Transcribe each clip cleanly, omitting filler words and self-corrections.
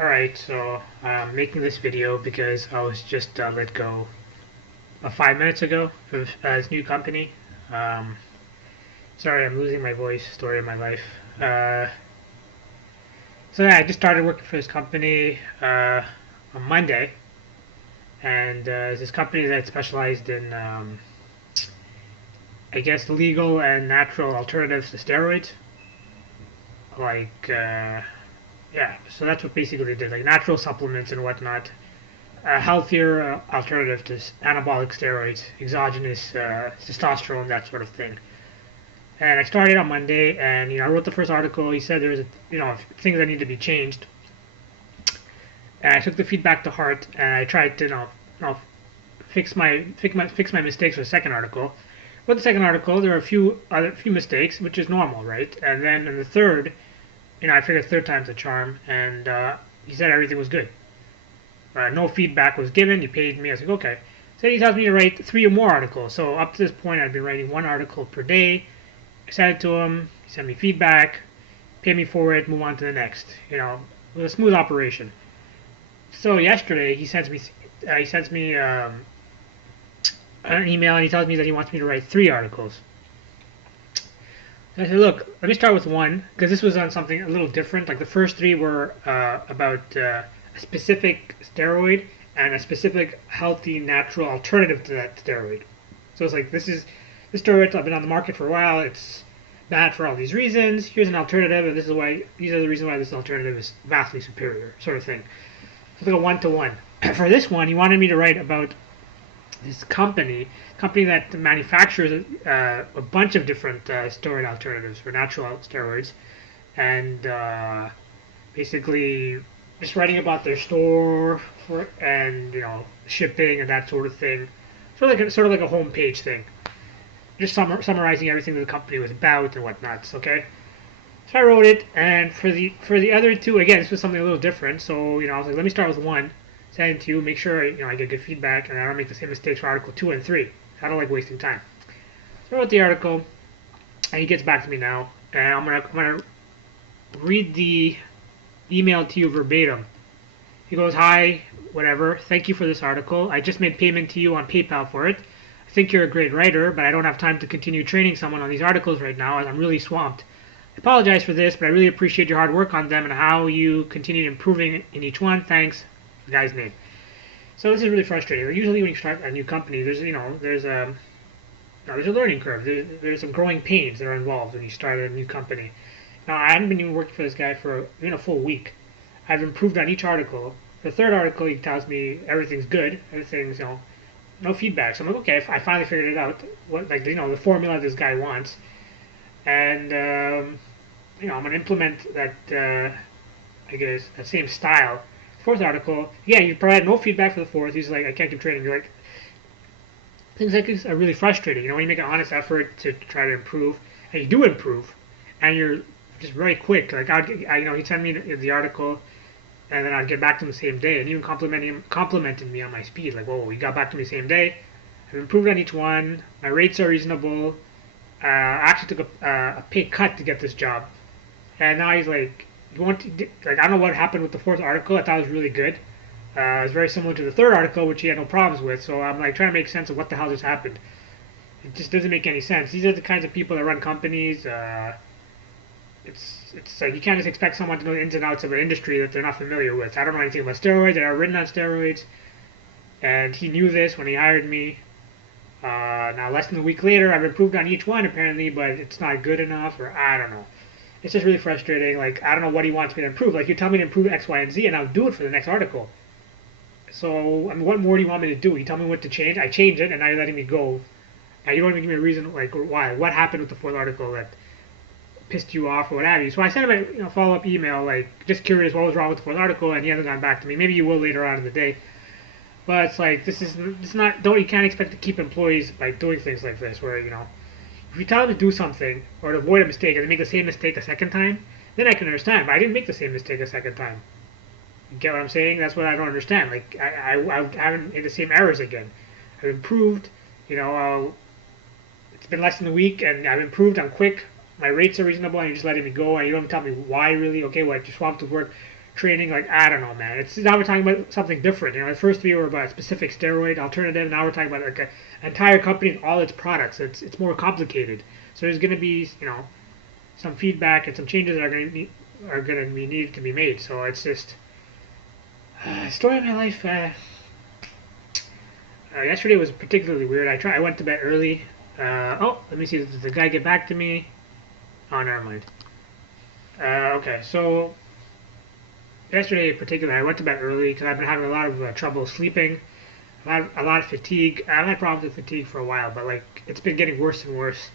Alright, so I'm making this video because I was just let go 5 minutes ago from this new company. Um, Sorry, I'm losing my voice. Story of my life. Uh, so yeah, I just started working for this company on Monday, and it's this company that specialized in, I guess, legal and natural alternatives to steroids. Like, yeah, so that's what basically they did, like natural supplements and whatnot. A healthier alternative to anabolic steroids, exogenous testosterone, that sort of thing. And I started on Monday, and I wrote the first article. He said there was things that need to be changed, and I took the feedback to heart, and I tried to fix my mistakes for the second article. With the second article, there were a few mistakes, which is normal, right? And then in the third, I figured third time's a charm, and he said everything was good. No feedback was given. He paid me. I was like, okay. So he tells me to write 3 or more articles. So up to this point, I've been writing 1 article per day. I sent it to him. He sent me feedback, paid me for it, move on to the next. It was a smooth operation. So yesterday, he sends me an email, and he tells me that he wants me to write 3 articles. And I said, look, let me start with 1, because this was on something a little different. Like the first 3 were about a specific steroid and a specific healthy natural alternative to that steroid. So it's like, this steroid's been on the market for a while. It's bad for all these reasons. Here's an alternative, and these are the reasons why this alternative is vastly superior, sort of thing. It's like a 1-to-1. For this one, he wanted me to write about this company that manufactures a bunch of different steroid alternatives for natural steroids, and basically just writing about their store and shipping and that sort of thing. Sort of like a homepage thing. Just summarizing everything that the company was about and whatnot. Okay. So I wrote it, and for the other 2, again, this was something a little different. So I was like, let me start with 1, send it to you, make sure I get good feedback, and I don't make the same mistakes for article 2 and 3. I don't like wasting time. So I wrote the article, and he gets back to me now, and I'm gonna read the email to you verbatim. He goes, "Hi, whatever. Thank you for this article. I just made payment to you on PayPal for it. I think you're a great writer, but I don't have time to continue training someone on these articles right now as I'm really swamped. I apologize for this, but I really appreciate your hard work on them and how you continued improving in each one. Thanks." The guy's name. So this is really frustrating. Usually when you start a new company, there's a learning curve. There's some growing pains that are involved when you start a new company. Now, I haven't been even working for this guy for even a full week. I've improved on each article. The third article, he tells me everything's good. Everything's, no feedback. So I'm like, okay, I finally figured it out. The formula this guy wants. And, I'm going to implement that, I guess, that same style. Fourth article, yeah, you provided no feedback for the fourth. He's like, I can't keep training. You're like, things like this are really frustrating. When you make an honest effort to try to improve, and you do improve, and you're just very quick. Like, he'd send me the article, and then I'd get back to him the same day, and even complimenting me on my speed. Like, whoa, you got back to me the same day. I've improved on each one. My rates are reasonable. I actually took a pay cut to get this job, and now he's like, I don't know what happened with the fourth article. I thought it was really good. It was very similar to the third article, which he had no problems with. So I'm like trying to make sense of what the hell just happened. It just doesn't make any sense. These are the kinds of people that run companies. It's like you can't just expect someone to know the ins and outs of an industry that they're not familiar with. I don't know anything about steroids. I've never written on steroids, and he knew this when he hired me. Now less than a week later, I've improved on each one apparently, but it's not good enough, or I don't know. It's just really frustrating. Like, I don't know what he wants me to improve. Like, you tell me to improve X, Y, and Z, and I'll do it for the next article. So, what more do you want me to do? You tell me what to change, I change it, and now you're letting me go. Now you don't even give me a reason, like, why. What happened with the fourth article that pissed you off or what have you? So I sent him a follow-up email, like, just curious what was wrong with the fourth article, and he hasn't gotten back to me. Maybe you will later on in the day. But it's like, you can't expect to keep employees by doing things like this, where, if you tell them to do something or to avoid a mistake and they make the same mistake a second time, then I can understand. But I didn't make the same mistake a second time. You get what I'm saying? That's what I don't understand. Like, I haven't made the same errors again. I've improved. It's been less than a week, and I've improved. I'm quick. My rates are reasonable, and you're just letting me go, and you don't tell me why, really. Okay, well, I just swamped with work. training. Like, I don't know, man. It's now we're talking about something different. You know, the first three were about a specific steroid alternative. Now we're talking about like an entire company and all its products. It's more complicated. So there's going to be, you know, some feedback and some changes that are going to be needed to be made. So it's just story of my life. Yesterday was particularly weird. I went to bed early. Let me see. Did the guy get back to me? Oh, never mind. Okay, so yesterday in particular, I went to bed early because I've been having a lot of trouble sleeping. I've had a lot of fatigue. I've had problems with fatigue for a while, but like it's been getting worse and worse.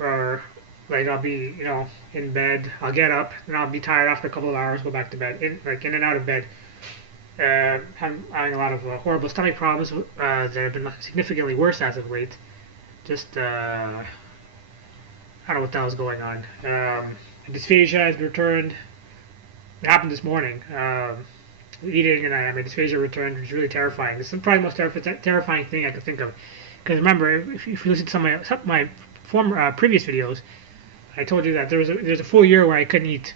Or like I'll be, you know, in bed. I'll get up and I'll be tired after a couple of hours. Go back to bed. In and out of bed. Having a lot of horrible stomach problems that have been significantly worse as of late. Just I don't know what the hell's going on. Dysphagia has returned. It happened this morning. Eating and my dysphagia returned, which is really terrifying. This is probably the most terrifying thing I could think of. Because remember, if you listen to some of my former previous videos, I told you that there's a full year where I couldn't eat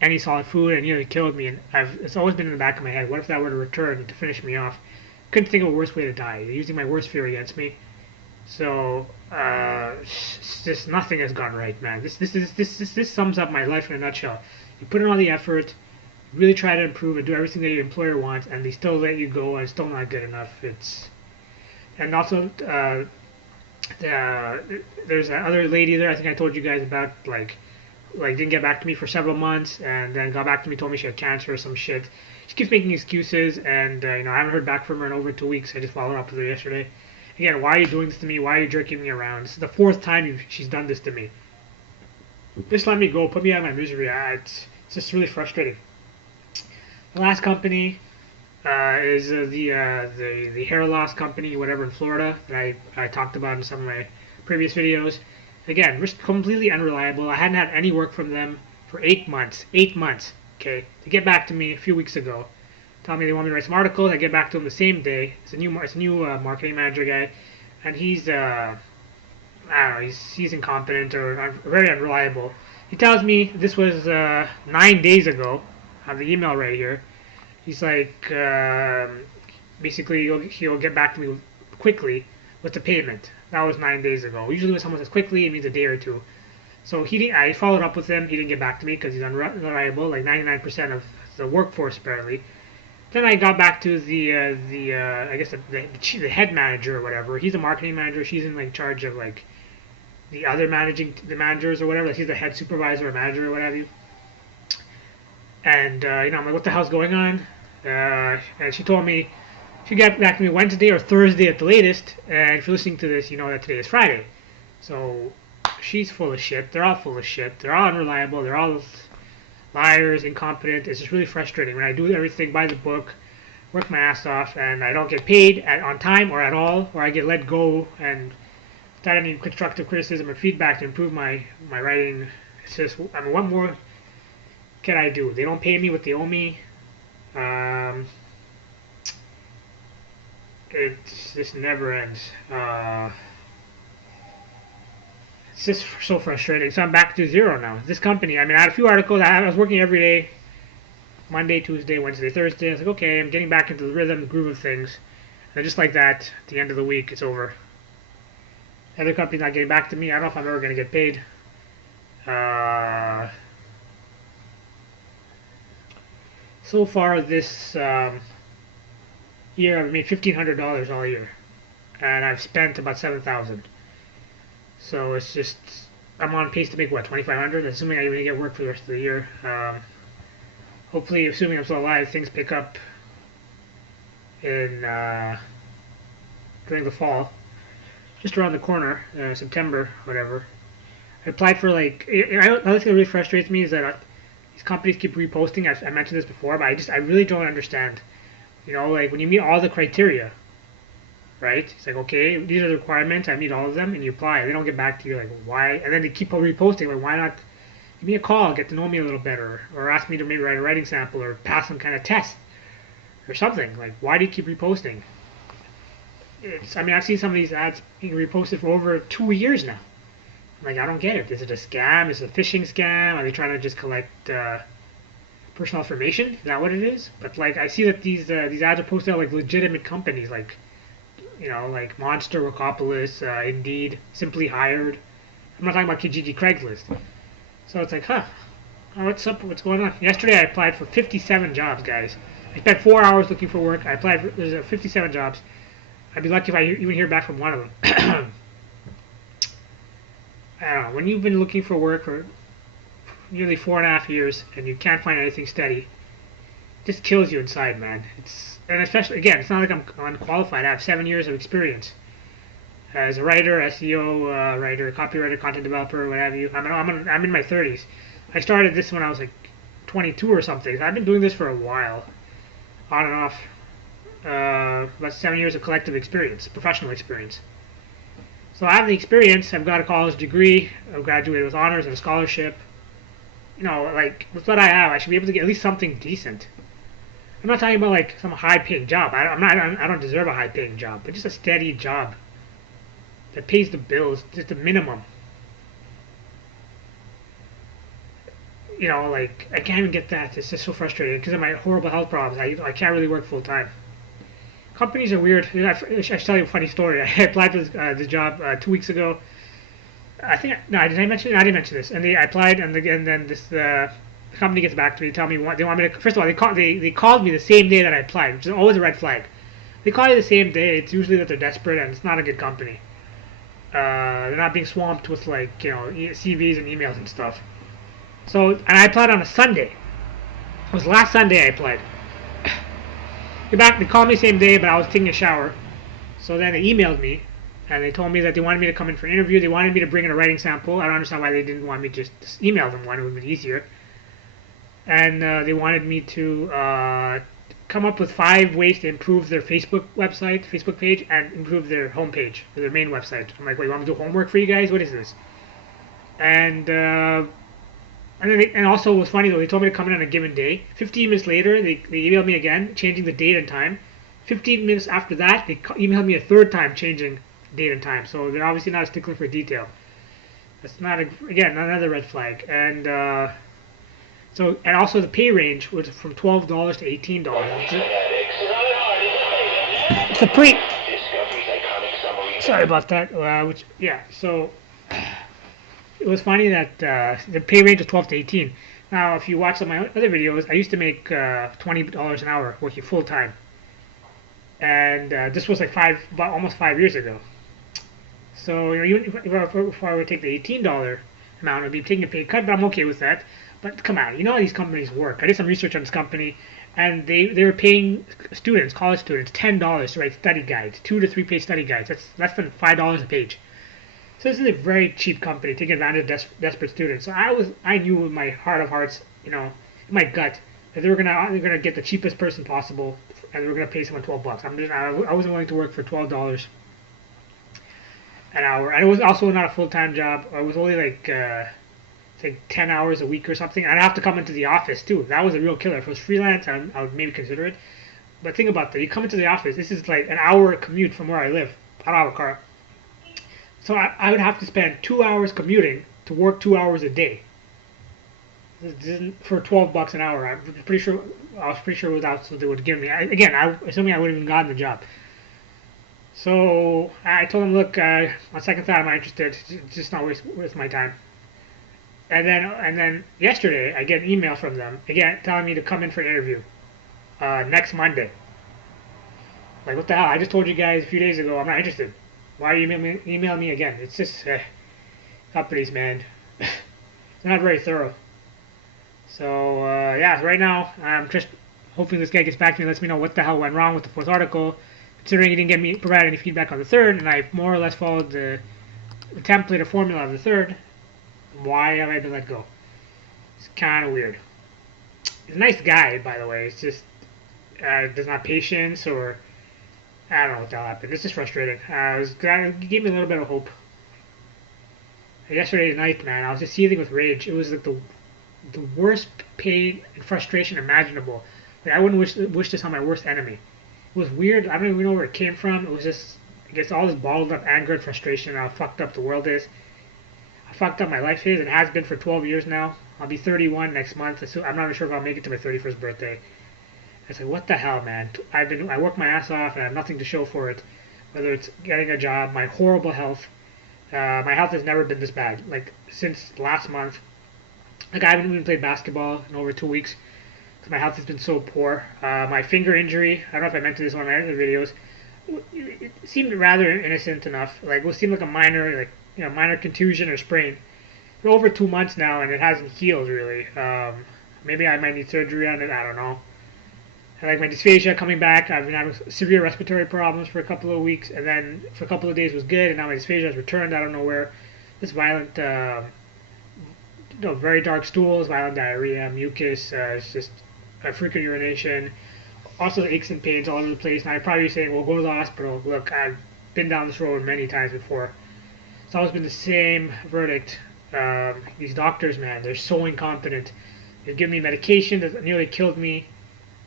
any solid food and nearly killed me. And it's always been in the back of my head. What if that were to return to finish me off? Couldn't think of a worse way to die. They're using my worst fear against me. So just nothing has gone right, man. This sums up my life in a nutshell. You put in all the effort, you really try to improve and do everything that your employer wants, and they still let you go, and it's still not good enough. And also there's that other lady there. I think I told you guys about like didn't get back to me for several months, and then got back to me, told me she had cancer or some shit. She keeps making excuses, and you know, I haven't heard back from her in over 2 weeks. I just followed up with her yesterday. Again, why are you doing this to me? Why are you jerking me around? This is the fourth time she's done this to me. Just let me go. Put me out of my misery. It's just really frustrating. The last company is the hair loss company, whatever, in Florida that I talked about in some of my previous videos. Again, just completely unreliable. I hadn't had any work from them for 8 months. 8 months. Okay, to get back to me a few weeks ago. Tell me they want me to write some articles. I get back to him the same day. It's a new marketing manager guy, and he's I don't know, he's incompetent or very unreliable. He tells me this was 9 days ago. I have the email right here. He's like, basically he'll get back to me quickly with the payment. That was 9 days ago. Usually when someone says quickly, it means a day or two. So I followed up with him. He didn't get back to me because he's unreliable, like 99% of the workforce apparently. Then I got back to I guess the head manager or whatever. He's a marketing manager. She's in like charge of like the other managers or whatever. Like he's the head supervisor or manager or whatever. And you know, I'm like, what the hell's going on? And she told me she'd get back to me Wednesday or Thursday at the latest. And if you're listening to this, you know that today is Friday. So she's full of shit. They're all full of shit. They're all unreliable. They're all liars, incompetent. It's just really frustrating when I do everything by the book, work my ass off, and I don't get paid on time or at all, or I get let go and without any constructive criticism or feedback to improve my writing. It's just, I mean, what more can I do? They don't pay me what they owe me. It just never ends. It's just so frustrating. So I'm back to zero now. This company, I mean, I had a few articles. I was working every day, Monday, Tuesday, Wednesday, Thursday. I was like, okay, I'm getting back into the rhythm, the groove of things. And just like that, at the end of the week, it's over. The other company's not getting back to me. I don't know if I'm ever going to get paid. So far this year, I've made $1,500 all year. And I've spent about $7,000. So it's just, I'm on pace to make what, $2,500, assuming I even get work for the rest of the year. Hopefully, assuming I'm still alive, things pick up in during the fall, just around the corner, September, whatever. I applied for like, another thing that really frustrates me is that these companies keep reposting. I mentioned this before, but I really don't understand. You know, like when you meet all the criteria, right? It's like, okay, these are the requirements. I meet all of them, and you apply. They don't get back to you, like, why? And then they keep reposting. Like, why not give me a call, get to know me a little better, or ask me to maybe write a writing sample, or pass some kind of test, or something. Like, why do you keep reposting? I mean, I've seen some of these ads being reposted for over 2 years now. Like, I don't get it. Is it a scam? Is it a phishing scam? Are they trying to just collect personal information. Is that what it is? But like I see that these ads are posted on like legitimate companies, like like Monster, Workopolis, Indeed, Simply Hired. I'm not talking about Kijiji, Craigslist. So it's like, huh, what's up? What's going on? Yesterday I applied for 57 jobs, guys. I spent 4 hours looking for work. I applied for there's 57 jobs. I'd be lucky if I even hear back from one of them. I don't know. When you've been looking for work for nearly 4.5 years and you can't find anything steady, it just kills you inside, man. And especially again, it's not like I'm unqualified. I have 7 years of experience as a writer, SEO writer, copywriter, content developer, what have you. I'm in my 30s. I started this when I was like 22 or something. So I've been doing this for a while, on and off. About 7 years of collective experience, professional experience. So I have the experience. I've got a college degree. I've graduated with honors and a scholarship. Like with what I have, I should be able to get at least something decent. I'm not talking about like some high-paying job. I don't deserve a high-paying job, but just a steady job that pays the bills, just the minimum. Like I can't even get that. It's just so frustrating because of my horrible health problems. I can't really work full time. Companies are weird. I should tell you a funny story. I applied for this job 2 weeks ago. I think no, did I mention? I didn't mention this. And I applied, and then this the company gets back to me, tell me what they want me to. First of all, they called me the same day that I applied, which is always a red flag. They call you the same day. It's usually that they're desperate, and it's not a good company. They're not being swamped with like CVs and emails and stuff. So, and I applied on a Sunday. It was last Sunday I applied. They called me the same day, but I was taking a shower. So then they emailed me, and they told me that they wanted me to come in for an interview. They wanted me to bring in a writing sample. I don't understand why they didn't want me to just email them one. It would have been easier. And they wanted me to come up with 5 ways to improve their Facebook page, and improve their homepage, or their main website. I'm like, wait, you want me to do homework for you guys? What is this? And also, it was funny though, they told me to come in on a given day. 15 minutes later, they emailed me again, changing the date and time. 15 minutes after that, they emailed me a third time, changing date and time. So they're obviously not a stickler for detail. That's not, again, another red flag. And also the pay range was from $12 to $18. It's a pretty... Sorry about that. So... It was funny that the pay range was 12 to 18. Now, if you watch some of my other videos, I used to make $20 an hour working full time, and this was like almost 5 years ago. So even if I would take the $18 amount, I'd be taking a pay cut, but I'm okay with that. But come on, you know how these companies work. I did some research on this company, and they were paying students, college students, $10 to write study guides, 2 to 3 page study guides. That's less than $5 a page. So this is a very cheap company taking advantage of desperate students. So I knew in my heart of hearts, in my gut, that they're gonna get the cheapest person possible, and they were gonna pay someone $12. I wasn't willing to work for $12 an hour, and it was also not a full-time job. It was only like 10 hours a week or something. And I'd have to come into the office too. That was a real killer. If it was freelance, I would maybe consider it. But think about that. You come into the office. This is like an hour commute from where I live. I don't have a car. So I would have to spend 2 hours commuting to work 2 hours a day. For $12 an hour. I was pretty sure it was out, so they would give me. Assuming I wouldn't even gotten the job. So I told them, look, on second thought, I'm not interested. It's just not worth my time. And then yesterday, I get an email from them again telling me to come in for an interview next Monday. Like, what the hell? I just told you guys a few days ago I'm not interested. Why are you emailing me again? It's just companies, man. They're not very thorough. So right now I'm just hoping this guy gets back to me and lets me know what the hell went wrong with the 4th article. Considering he didn't provide any feedback on the 3rd, and I more or less followed the template or formula of the 3rd. Why have I been let go? It's kind of weird. He's a nice guy, by the way. It's just does not have patience, or I don't know what the hell happened. It's just frustrating. It gave me a little bit of hope. Yesterday night, man, I was just seething with rage. It was like the worst pain and frustration imaginable. Like, I wouldn't wish this on my worst enemy. It was weird. I don't even know where it came from. It was just, I guess, all this bottled up anger and frustration and how fucked up the world is. How fucked up my life is and has been for 12 years now. I'll be 31 next month. So I'm not even sure if I'll make it to my 31st birthday. I said, what the hell, man? I work my ass off and I have nothing to show for it. Whether it's getting a job, my horrible health. My health has never been this bad. Like since last month, like I haven't even played basketball in over 2 weeks because my health has been so poor. My finger injury. I don't know if I mentioned this on my other videos. It seemed rather innocent enough. Like it seemed like a minor, minor contusion or sprain. For over 2 months now, and it hasn't healed really. Maybe I might need surgery on it. I don't know. I like my dysphagia coming back. I've been having severe respiratory problems for a couple of weeks, and then for a couple of days was good, and now my dysphagia has returned. I don't know where. This violent, very dark stools, violent diarrhea, mucus, it's just a frequent urination. Also aches and pains all over the place. And I'd probably be saying, well, go to the hospital. Look, I've been down this road many times before. It's always been the same verdict. These doctors, man, they're so incompetent. They've given me medication that nearly killed me.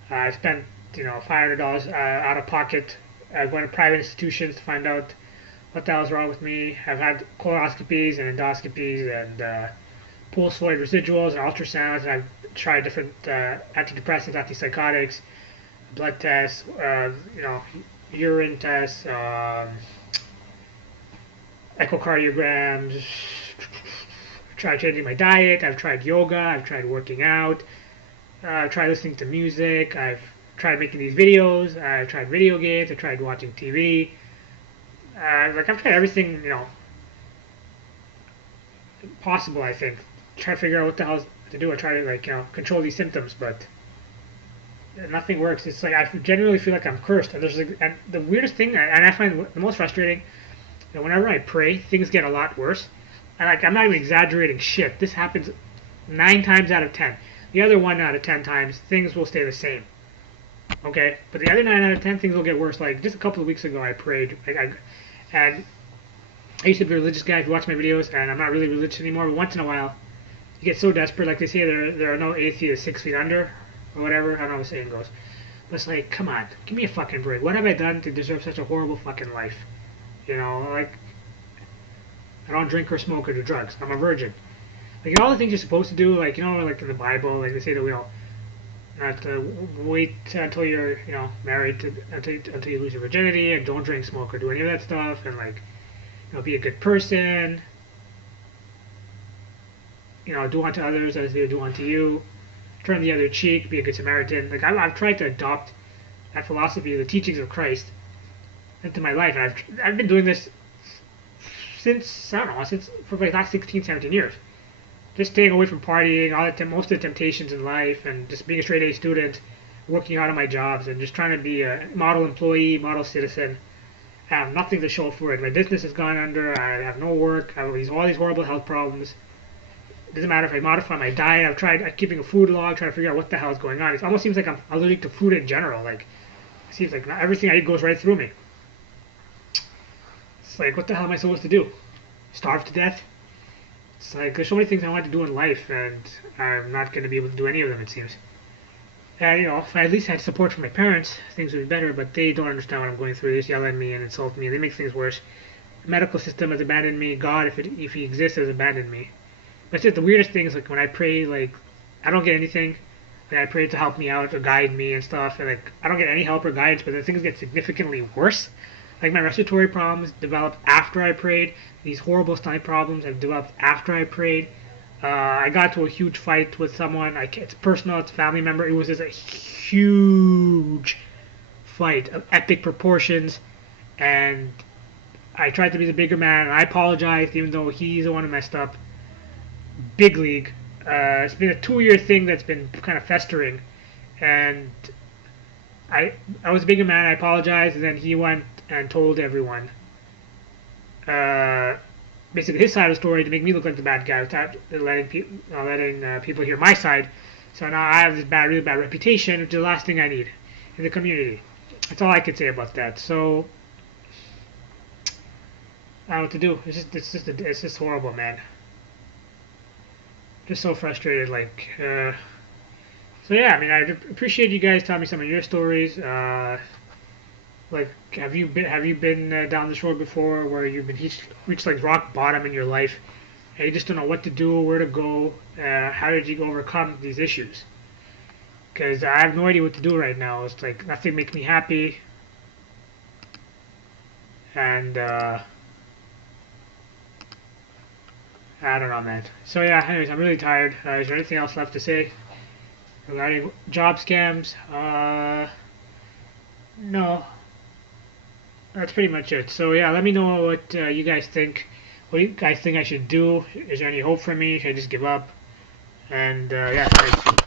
I spent, $500 out of pocket going to private institutions to find out what the hell's wrong with me. I've had colonoscopies and endoscopies and pulse fluid residuals and ultrasounds. And I've tried different antidepressants, antipsychotics, blood tests, urine tests, echocardiograms. I've tried changing my diet. I've tried yoga. I've tried working out. I've tried listening to music. I've tried making these videos. I've tried video games. I've tried watching TV. I've tried everything, possible. I think. Try to figure out what the hell to do. I try to control these symptoms, but nothing works. It's like I genuinely feel like I'm cursed. And and the weirdest thing, and I find the most frustrating, whenever I pray, things get a lot worse. I'm not even exaggerating shit. This happens 9 times out of 10. The other 1 out of 10 times, things will stay the same. Okay? But the other 9 out of 10, things will get worse. Like, just a couple of weeks ago, I prayed. And I used to be a religious guy. If you watch my videos, and I'm not really religious anymore, but once in a while, you get so desperate. Like they say, there are no atheists 6 feet under, or whatever. I don't know how the saying goes. But it's like, come on. Give me a fucking break. What have I done to deserve such a horrible fucking life? I don't drink or smoke or do drugs. I'm a virgin. All the things you're supposed to do, like in the Bible, like they say that we don't have to wait until you're, married until you lose your virginity, and don't drink, smoke, or do any of that stuff, and be a good person, do unto others as they do unto you, turn the other cheek, be a good Samaritan. I've tried to adopt that philosophy, the teachings of Christ, into my life, and I've been doing this since for the last 16, 17 years. Just staying away from partying, most of the temptations in life, and just being a straight A student, working hard on my jobs, and just trying to be a model employee, model citizen. I have nothing to show for it. My business has gone under. I have no work. I have all these horrible health problems. It doesn't matter if I modify my diet. I've tried keeping a food log, trying to figure out what the hell is going on. It almost seems like I'm allergic to food in general. It seems like everything I eat goes right through me. It's like, what the hell am I supposed to do? Starve to death? It's like, there's so many things I want to do in life, and I'm not going to be able to do any of them, it seems. And, if I at least had support from my parents, things would be better, but they don't understand what I'm going through. They just yell at me and insult me. They make things worse. The medical system has abandoned me. God, if he exists, has abandoned me. But it's just the weirdest thing is, when I pray, I don't get anything. I pray to help me out or guide me and stuff, and, I don't get any help or guidance, but then things get significantly worse. My respiratory problems developed after I prayed. These horrible stomach problems have developed after I prayed. I got into a huge fight with someone. It's personal. It's a family member. It was just a huge fight of epic proportions. And I tried to be the bigger man. And I apologized, even though he's the one who messed up. Big league. It's been a 2-year thing that's been kind of festering. And I was a bigger man. I apologized. And then he went and told everyone, basically his side of the story, to make me look like the bad guy, without letting people hear my side. So now I have this really bad reputation, which is the last thing I need in the community. That's all I can say about that. So I don't know what to do. It's just horrible, man. Just so frustrated. So yeah, I appreciate you guys telling me some of your stories. Have you been down this road before, where you've been reached rock bottom in your life, and you just don't know what to do, where to go. How did you overcome these issues? Because I have no idea what to do right now. It's like nothing makes me happy, and I don't know, man. So yeah, anyways, I'm really tired. Is there anything else left to say regarding job scams? No, that's pretty much it. So yeah, let me know what you guys think. What you guys think I should do? Is there any hope for me? Should I just give up? And yeah, thanks.